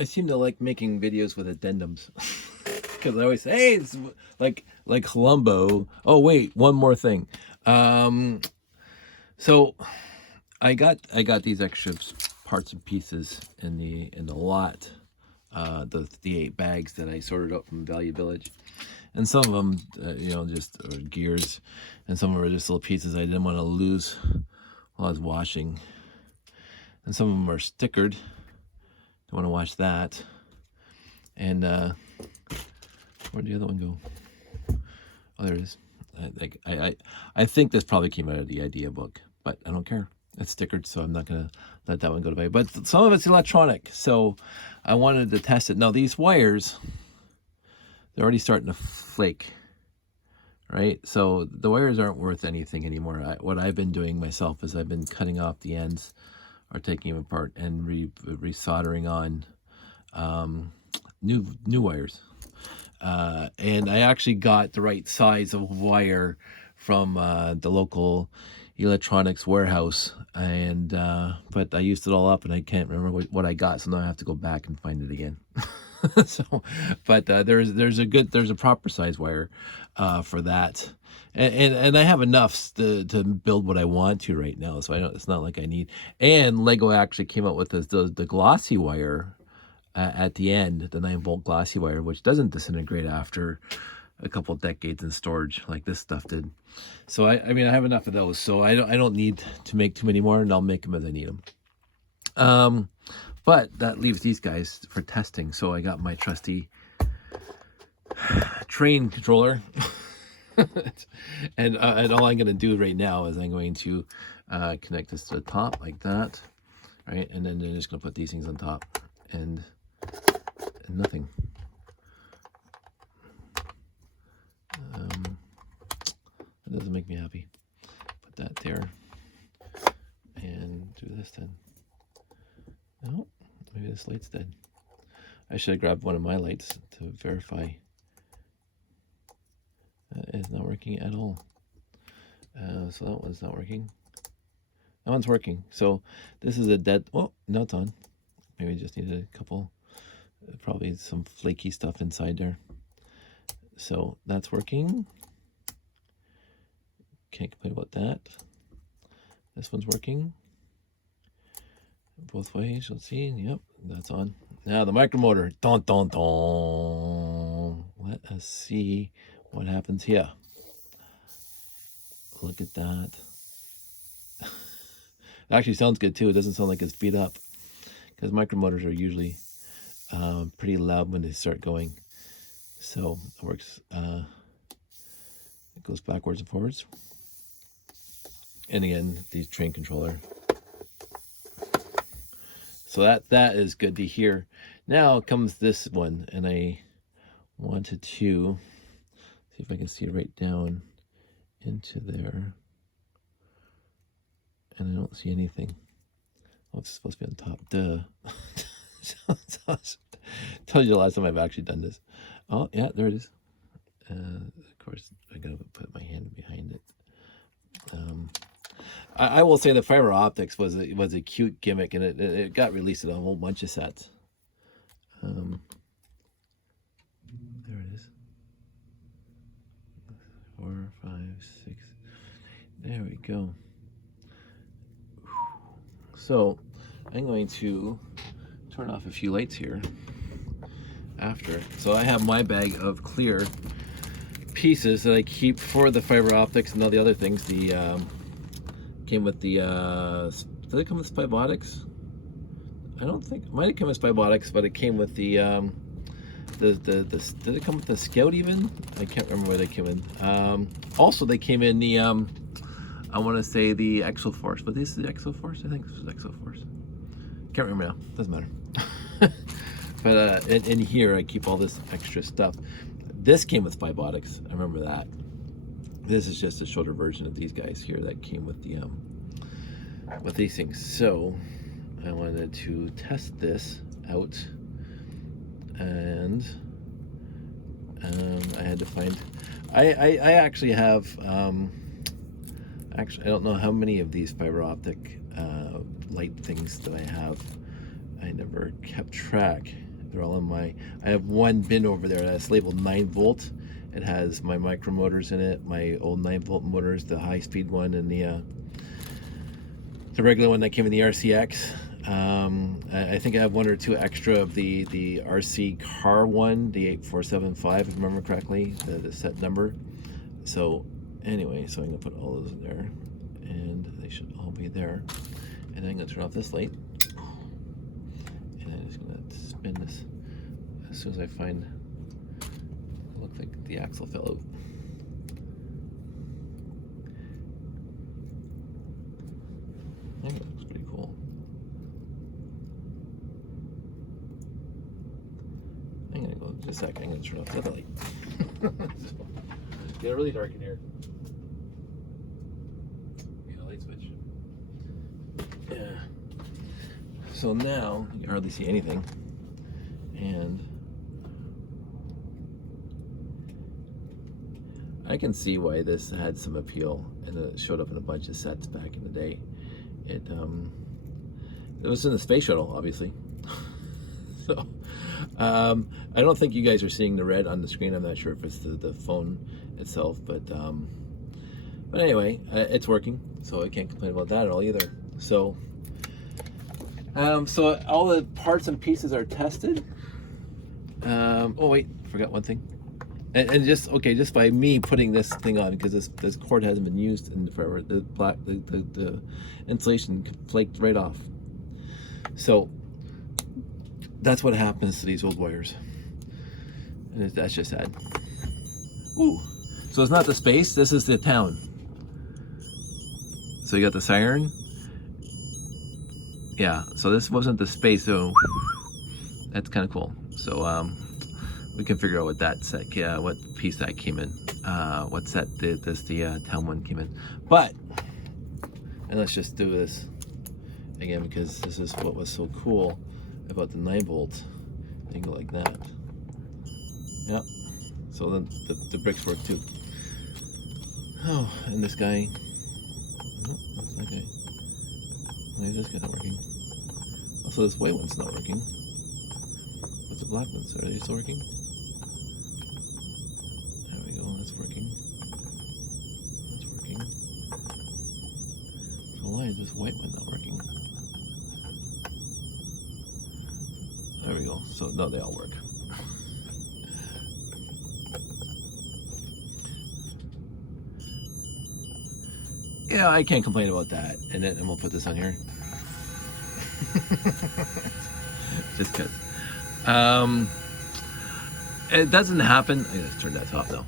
I seem to like making videos with addendums because I always say, hey, it's like Columbo. Oh wait, one more thing. So I got these extra parts and pieces in the lot. The 8 bags that I sorted out from Value Village, and some of them, just gears, and some of them are just little pieces I didn't want to lose while I was washing, and some of them are stickered. Don't want to wash that. And where'd the other one go? Oh, there it is. I think this probably came out of the idea book, but I don't care. It's stickered, so I'm not gonna let that one go to waste. But some of it's electronic, so I wanted to test it. Now these wires, they're already starting to flake, right? So the wires aren't worth anything anymore. What I've been doing myself is I've been cutting off the ends, or taking them apart and resoldering on new wires. And I actually got the right size of wire from the local electronics warehouse, and but I used it all up and I can't remember what I got, so now I have to go back and find it again. So, but there's a proper size wire for that, and I have enough to build what I want to right now, so it's not like I need. And Lego actually came out with the glossy wire at the end, the 9-volt glossy wire, which doesn't disintegrate after a couple decades in storage like this stuff did. So I mean I have enough of those, so I don't need to make too many more, and I'll make them as I need them. But that leaves these guys for testing. So I got my trusty train controller, and all I'm going to do right now is I'm going to connect this to the top like that, right? And then I'm just going to put these things on top, and nothing. That doesn't make me happy. Put that there, and do this then. No, maybe this light's dead. I should have grabbed one of my lights to verify. That is not working at all. So that one's not working. That one's working. So this is a dead. Oh, no, it's on. Maybe just needed a couple, probably some flaky stuff inside there. So that's working. Can't complain about that. This one's working. Both ways, let's see. Yep, that's on. Now the micromotor. Dun, dun, dun. Let us see what happens here. Look at that. It actually sounds good too. It doesn't sound like it's beat up, because micromotors are usually pretty loud when they start going. So it works. It goes backwards and forwards. And again, the train controller. So that is good to hear. Now comes this one, and I wanted to see if I can see it right down into there. And I don't see anything. Oh, it's supposed to be on top. Duh. Told you the last time I've actually done this. Oh, yeah, there it is. Of course, I gotta put my hand behind it. I will say the fiber optics was a cute gimmick, and it got released in a whole bunch of sets. There it is. 4, 5, 6. There we go. So I'm going to turn off a few lights here after. So I have my bag of clear pieces that I keep for the fiber optics and all the other things. The came with the did it come with Spybotics? I don't think it might have come with Spybotics, but it came with the did it come with the Scout even? I can't remember where they came in. Also they came in the I want to say the Exoforce, but this is the Exoforce. I think this was Exoforce. Can't remember now. Doesn't matter. But in here I keep all this extra stuff. This came with Spybotics. I remember that. This is just a shorter version of these guys here that came with the with these things. So I wanted to test this out, and I had to find. I actually have. Actually, I don't know how many of these fiber optic light things that I have. I never kept track. they're all in my. I have one bin over there that's labeled 9-volt. It has my micro motors in it, my old 9-volt motors, the high-speed one, and the regular one that came in the RCX. I think I have one or two extra of the RC car one, the 8475, if I remember correctly, the set number. So anyway, so I'm gonna put all those in there, and they should all be there. And I'm gonna turn off this light, and I'm just gonna spin this as soon as I find. It looks like the axle fell out. I think it looks pretty cool. I'm gonna go just a second. I'm gonna turn off the other light. It's getting really dark in here. Yeah, light switch. Yeah. So now you can hardly see anything, and I can see why this had some appeal, and it showed up in a bunch of sets back in the day. It was in the space shuttle, obviously. So I don't think you guys are seeing the red on the screen. I'm not sure if it's the phone itself, but anyway, it's working, so I can't complain about that at all either. So so all the parts and pieces are tested. Oh wait, forgot one thing. And just by me putting this thing on, because this cord hasn't been used in forever, the insulation flaked right off. So that's what happens to these old wires, and that's just sad. Ooh, so it's not the space. This is the town. So you got the siren. Yeah. So this wasn't the space. So that's kind of cool. So we can figure out what that set, what piece that came in, what set the town one came in. But, and let's just do this again, because this is what was so cool about the 9-volt. You go like that. Yep. So then the bricks work too. Oh, and this guy. Oh, that's that guy. Why is this guy not working? Also, this white one's not working. What's the black ones? Are they still working? There we go, that's working. That's working. So why is this white one not working? There we go. So no, they all work. Yeah, I can't complain about that. And then we'll put this on here. Just because. It doesn't happen. Let's turn that off now.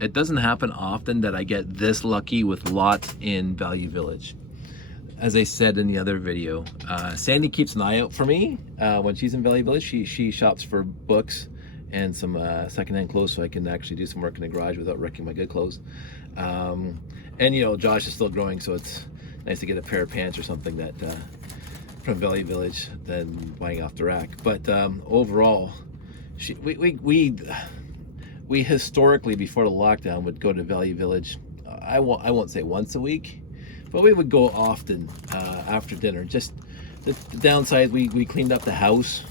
It doesn't happen often that I get this lucky with lots in Value Village. As I said in the other video, Sandy keeps an eye out for me when she's in Value Village. She shops for books and some secondhand clothes, so I can actually do some work in the garage without wrecking my good clothes. And you know, Josh is still growing, so it's nice to get a pair of pants or something that from Value Village than buying off the rack. But overall, we historically before the lockdown would go to Value Village. I won't say once a week, but we would go often after dinner. Just the downside, we cleaned up the house.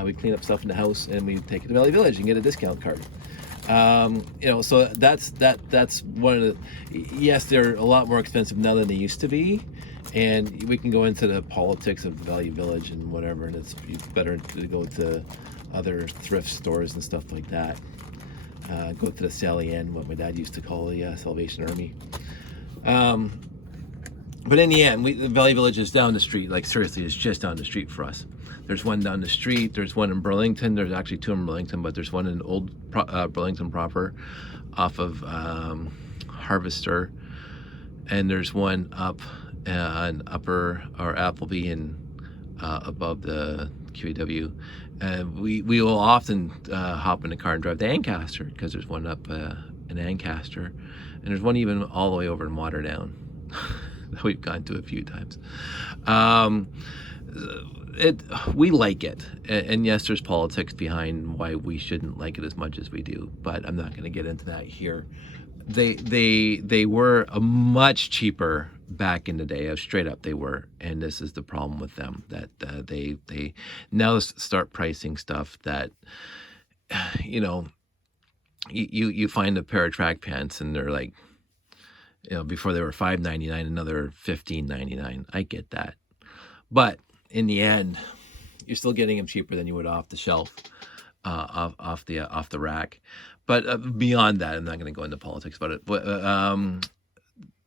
We clean up stuff in the house, and we take it to Value Village and get a discount card. You know, so that's one of the. Yes, they're a lot more expensive now than they used to be, and we can go into the politics of Value Village and whatever. And it's better to go to other thrift stores and stuff like that. Go to the Sally Ann, what my dad used to call the Salvation Army. But in the end, the Value Village is down the street. Like seriously, it's just down the street for us. There's one down the street. There's one in Burlington. There's actually two in Burlington, but there's one in Old Burlington proper, off of Harvester, and there's one up on Upper or Appleby and above the QEW. And we will often hop in the car and drive to Ancaster, because there's one up in Ancaster, and there's one even all the way over in Waterdown that we've gone to a few times. We like it, and yes, there's politics behind why we shouldn't like it as much as we do, but I'm not going to get into that here. They were a much cheaper back in the day. Straight up, they were, and this is the problem with them, that they now start pricing stuff that, you know, you find a pair of track pants and they're like, you know, before they were $5.99, another $15.99. I get that, but in the end, you're still getting them cheaper than you would off the shelf, off the rack. But beyond that, I'm not going to go into politics about it. But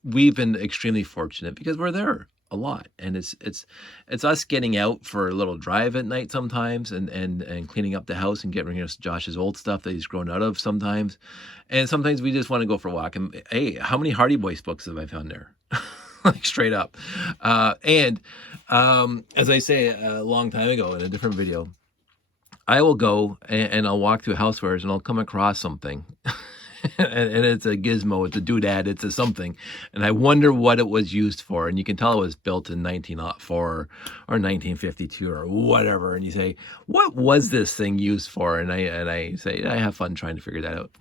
we've been extremely fortunate because we're there a lot, and it's us getting out for a little drive at night sometimes, and cleaning up the house and getting rid of Josh's old stuff that he's grown out of sometimes, and sometimes we just want to go for a walk. And hey, how many Hardy Boys books have I found there? Like straight up. And as I say a long time ago in a different video, I will go and I'll walk through housewares and I'll come across something. And it's a gizmo, it's a doodad, it's a something. And I wonder what it was used for. And you can tell it was built in 1904 or 1952 or whatever. And you say, what was this thing used for? And I say, I have fun trying to figure that out.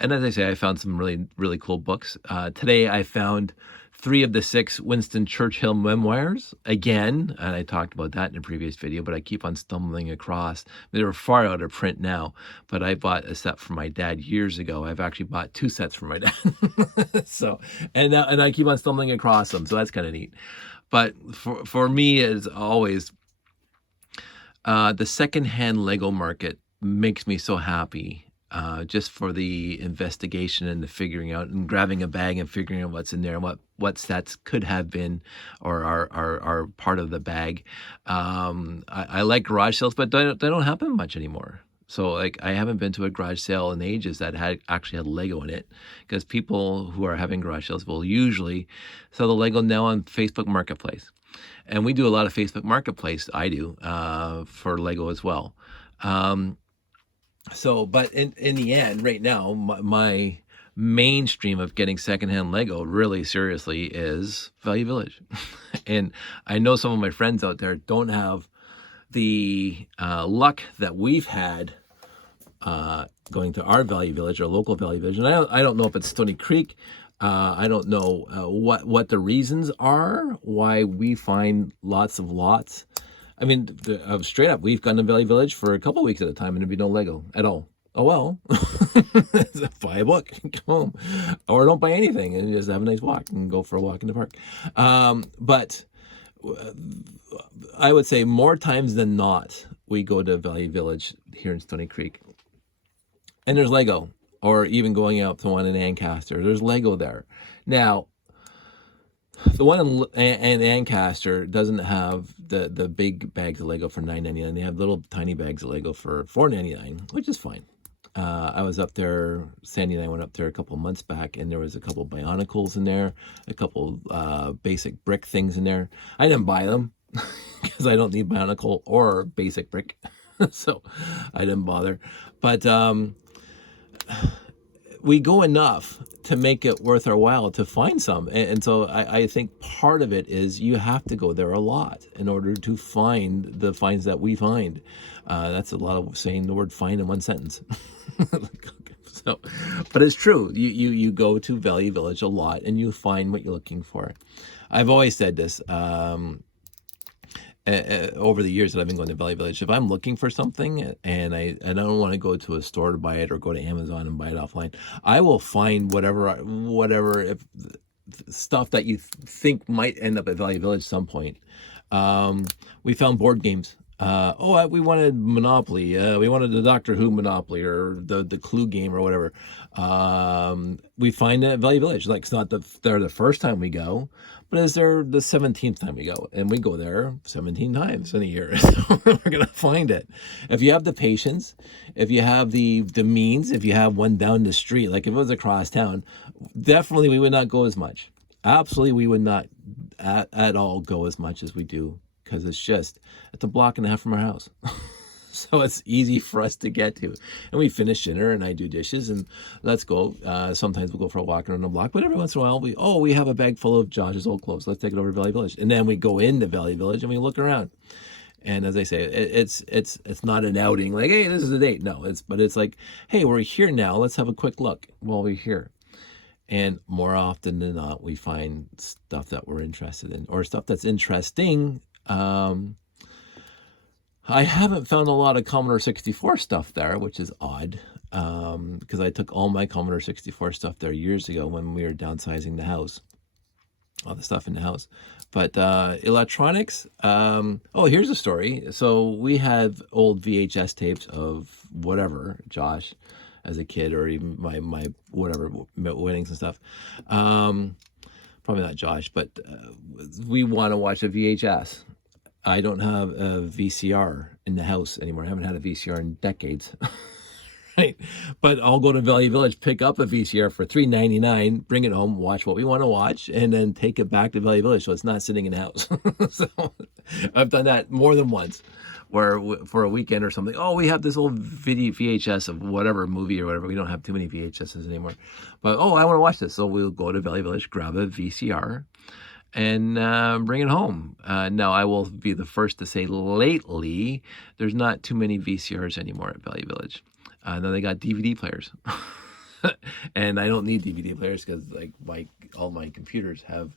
And as I say, I found some really, really cool books. Today I found 3 of the 6 Winston Churchill memoirs again, and I talked about that in a previous video, but I keep on stumbling across. They were far out of print now, but I bought a set for my dad years ago. I've actually bought 2 sets for my dad. So, and I keep on stumbling across them, so that's kind of neat. But for me, as always, the secondhand Lego market makes me so happy. Just for the investigation and the figuring out and grabbing a bag and figuring out what's in there and what sets could have been or are part of the bag. I like garage sales, but they don't happen much anymore. So like I haven't been to a garage sale in ages that actually had Lego in it, because people who are having garage sales will usually sell the Lego now on Facebook Marketplace. And we do a lot of Facebook Marketplace, I do, for Lego as well. So, but in the end, right now, my mainstream of getting secondhand Lego really seriously is Value Village. And I know some of my friends out there don't have the luck that we've had going to our Value Village, our local Value Village. And I don't know if it's Stony Creek. I don't know what the reasons are why we find lots of lots. I mean, straight up, we've gone to Value Village for a couple of weeks at a time and there'd be no Lego at all. Oh, well, buy a book, come home. Or don't buy anything and just have a nice walk and go for a walk in the park. But I would say more times than not, we go to Value Village here in Stony Creek. And there's Lego, or even going out to one in Ancaster. There's Lego there. Now, the one in Ancaster doesn't have the big bags of Lego for $9.99. They have little tiny bags of Lego for $4.99, which is fine. I was up there, Sandy and I went up there a couple months back, and there was a couple Bionicles in there, a couple basic brick things in there. I didn't buy them because I don't need Bionicle or basic brick, so I didn't bother. But we go enough to make it worth our while to find some. And so I think part of it is you have to go there a lot in order to find the finds that we find. That's a lot of saying the word find in one sentence. So, but it's true. You go to Value Village a lot and you find what you're looking for. I've always said this, over the years that I've been going to Value Village, if I'm looking for something and I don't want to go to a store to buy it or go to Amazon and buy it offline, I will find whatever if stuff that you think might end up at Value Village at some point. We found board games. We wanted Monopoly. We wanted the Doctor Who Monopoly or the Clue game or whatever. We find it at Value Village. Like, it's not they're the first time we go, but it's there the 17th time we go, and we go there 17 times in a year. So we're gonna find it. If you have the patience, if you have the means, if you have one down the street, like if it was across town, definitely we would not go as much. Absolutely, we would not at all go as much as we do, because it's a block and a half from our house. So it's easy for us to get to. And we finish dinner and I do dishes and let's go. Sometimes we'll go for a walk around the block, but every once in a while we have a bag full of Josh's old clothes. Let's take it over to Valley Village. And then we go into Valley Village and we look around. And as I say, it's not an outing like, hey, this is a date. No, it's like, hey, we're here now. Let's have a quick look while we're here. And more often than not, we find stuff that we're interested in or stuff that's interesting. I haven't found a lot of Commodore 64 stuff there, which is odd, because I took all my Commodore 64 stuff there years ago when we were downsizing the house, all the stuff in the house. But electronics, oh, here's a story. So we had old VHS tapes of whatever, Josh, as a kid, or even my whatever weddings and stuff. Probably not Josh, but we want to watch a VHS. I don't have a VCR in the house anymore. I haven't had a VCR in decades. Right? But I'll go to Value Village, pick up a VCR for $3.99, bring it home, watch what we want to watch, and then take it back to Value Village so it's not sitting in the house. So I've done that more than once, where for a weekend or something, oh, we have this old video VHS of whatever movie or whatever. We don't have too many VHSs anymore. But, oh, I want to watch this. So we'll go to Value Village, grab a VCR, and bring it home. Now, I will be the first to say lately, there's not too many VCRs anymore at Value Village. Now they got DVD players. And I don't need DVD players because like all my computers have,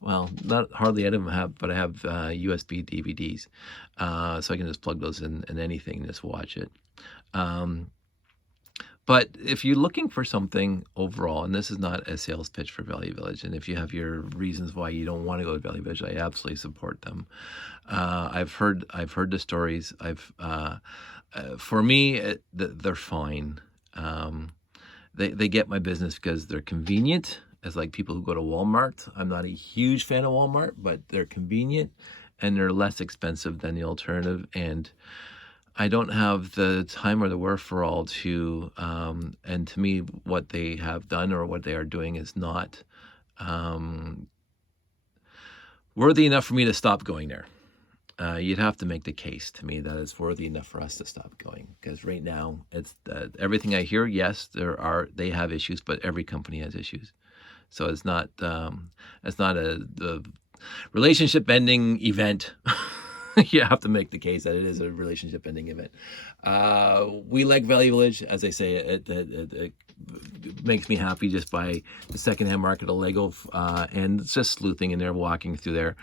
well, not hardly any of them have, but I have USB DVDs. So I can just plug those in anything and just watch it. But if you're looking for something overall, and this is not a sales pitch for Value Village, and if you have your reasons why you don't want to go to Value Village, I absolutely support them. I've heard the stories. For me, they're fine. They get my business because they're convenient. As like people who go to Walmart, I'm not a huge fan of Walmart, but they're convenient and they're less expensive than the alternative. And I don't have the time or the wherewithal to, and to me, what they have done or what they are doing is not worthy enough for me to stop going there. You'd have to make the case to me that it's worthy enough for us to stop going. Because right now, it's everything I hear. Yes, they have issues, but every company has issues. So it's not a relationship ending event. You have to make the case that it is a relationship ending event. We like Value Village, as I say. It makes me happy just by the secondhand market of Lego, and it's just sleuthing in there, walking through there.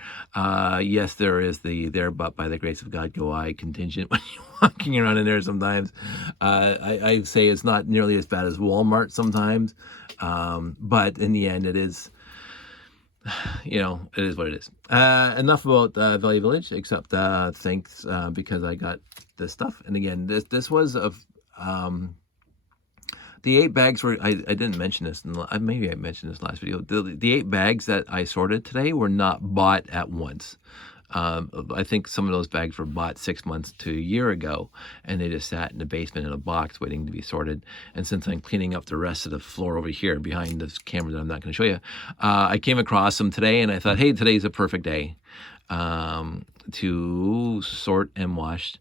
Yes, there is the there, but by the grace of God go I contingent when you're walking around in there sometimes. I say it's not nearly as bad as Walmart sometimes, but in the end, it is. It is what it is. Enough about Value Village, except thanks because I got this stuff. And again, this was of the 8 bags were, I didn't mention this, maybe I mentioned this last video. The 8 bags that I sorted today were not bought at once. I think some of those bags were bought 6 months to a year ago, and they just sat in the basement in a box waiting to be sorted. And since I'm cleaning up the rest of the floor over here behind this camera that I'm not going to show you, I came across them today, and I thought, hey, today's a perfect day to sort and wash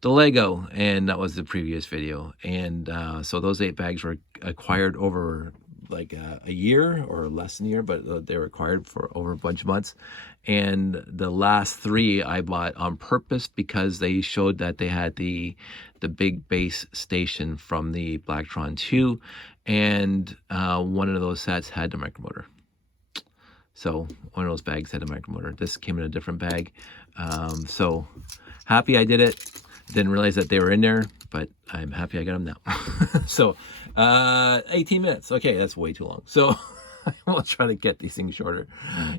the Lego, and that was the previous video. And so those 8 bags were acquired over like a year or less than a year, but they were acquired for over a bunch of months. And the last 3 I bought on purpose because they showed that they had the big base station from the Blacktron 2, and one of those sets had the micromotor. So one of those bags had a micromotor. This came in a different bag. So happy I did it. Didn't realize that they were in there, but I'm happy I got them now. So 18 minutes. Okay, that's way too long. So I will try to get these things shorter.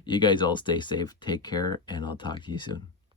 You guys all stay safe, take care, and I'll talk to you soon.